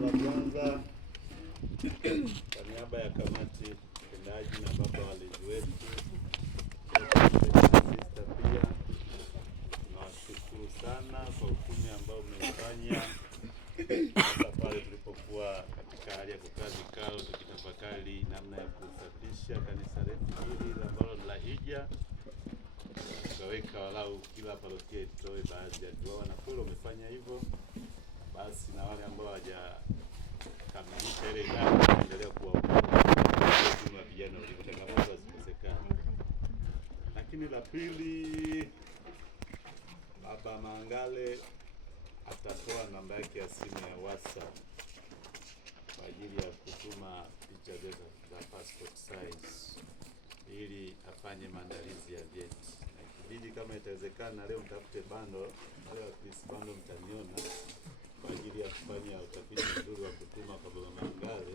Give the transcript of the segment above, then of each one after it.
Jambo la kwanza, kwa niaba ya kamati tendaji na baba walezi wetu sista, pia nawashukuru sana kwa utume ambao mmeufanya hasa pale tulipokuwa katika hali ya kukaa vikao tukitafakari namna ya kusafisha kanisa letu hili ambalo ni la Hija. Tukaweka walau kila parokia itoe baadhi ya dua, na kweli wamefanya hivyo. Basi na wale ambao hawajakamilisha ile jambo tunaendelea kuwaomba vijana walio changamoto zisikosekane. Lakini la pili, Baba Mangale atatoa namba yake ya simu ya WhatsApp kwa ajili ya kutuma picha zetu za passport size ili afanye maandalizi ya vyeti. Na ikibidi kama itawezekana leo mtafute bando, wale wa Chris bando mtaniona kwa ajili ya kufanya utafiti mzuri wa kutuma kwa Baba Mangale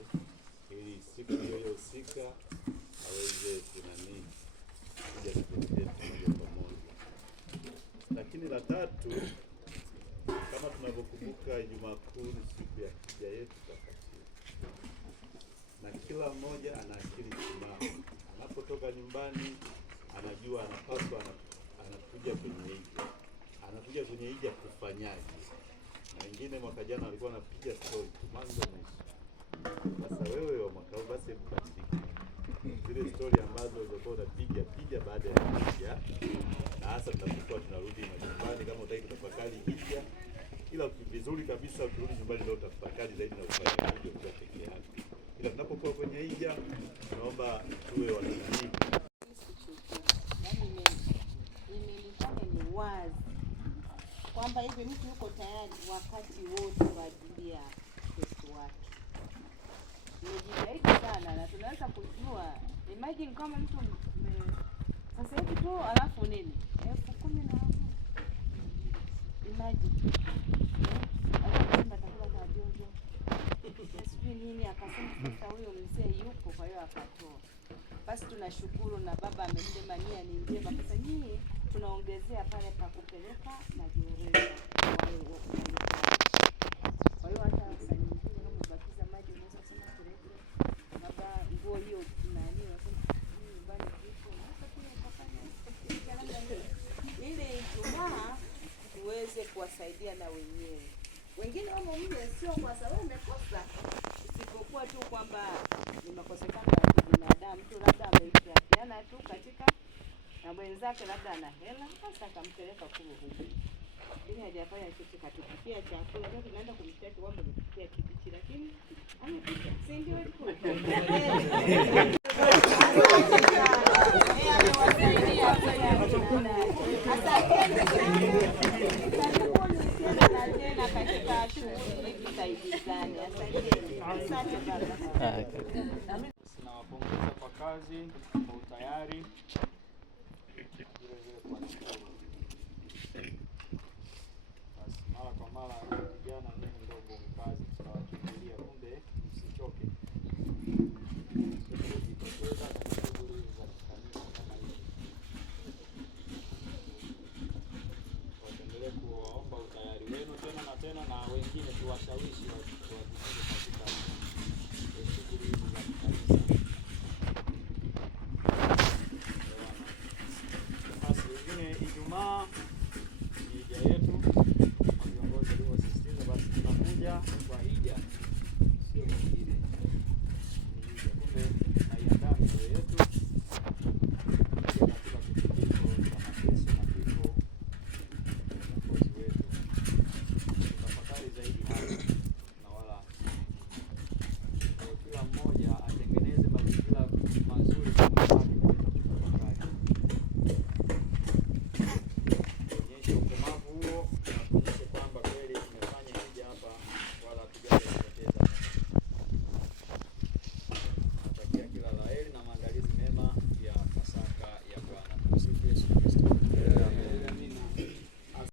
ili siku hiyo husika aweze kunani kuja kutetea moja kwa moja. Lakini la tatu, kama tunavyokumbuka Ijumaa Kuu ni siku ya Hija yetu takatifu, na kila mmoja ana akili timamu. Anapotoka nyumbani anajua anapaswa anakuja kwenye Hija. Anakuja kwenye Hija kufanyaje? Na wengine mwaka jana walikuwa wanapiga story tu mwanzo mwisho. Sasa wewe wa mwaka huu basi mbadilike. Zile story ambazo ulizokuwa unapiga baada ya Hija, na hasa tutakuwa tunarudi nyumbani kama utaki kutafakari Hija. Ila vizuri kabisa ukirudi nyumbani ndio utafakari zaidi na ufanye Hija ukiwa peke yako. Ila tunapokuwa kwenye Hija tunaomba tuwe waaminifu. Nimelifanya ni wazi kwamba hivi mtu yuko tayari wakati wote kwa ajili ya Kristo wake. Nimejitahidi sana na tunaweza kujua, imagine kama mtu sasa hivi tu alafu nini 10,000 imagine akasema atakula kwa jojo sijui nini, akasema sasa huyo mzee yupo, kwa hiyo akatoa. Basi tunashukuru na baba amesema nia ni njema. Sasa nyinyi tunaongezea pale pa kupeleka na gereza. Kwa hiyo hata saa nyingine kama umebakiza maji unaweza kusema peleke baba nguo hiyo nani unasema nyumbani kipo. Sasa pia utafanya ile Ijumaa tuweze kuwasaidia na wenyewe. Wengine wamo mle sio kwa sababu umekosa, isipokuwa tu kwamba ni makosekano ya kibinadamu tu, labda ameifiana tu katika na mwenzake, labda ana hela sasa akampeleka kule huko. Lakini hajafanya kitu, katupikia chakula, ndio tunaenda kumshtaki kwamba amepikia kibichi, lakini amepika. Si ndio hivyo? Nawapongeza kwa kazi, kwa utayari, vile vile kwa shukuru. Basi mara kwa mara vijana nyinyi ndio ngumu kazi, tunawachukulia, kumbe msichoke. Sasa shughuli za kanisa kama hizi. Tuendelee kuomba utayari wenu tena na tena, na wengine tuwashawishi wajumuike katika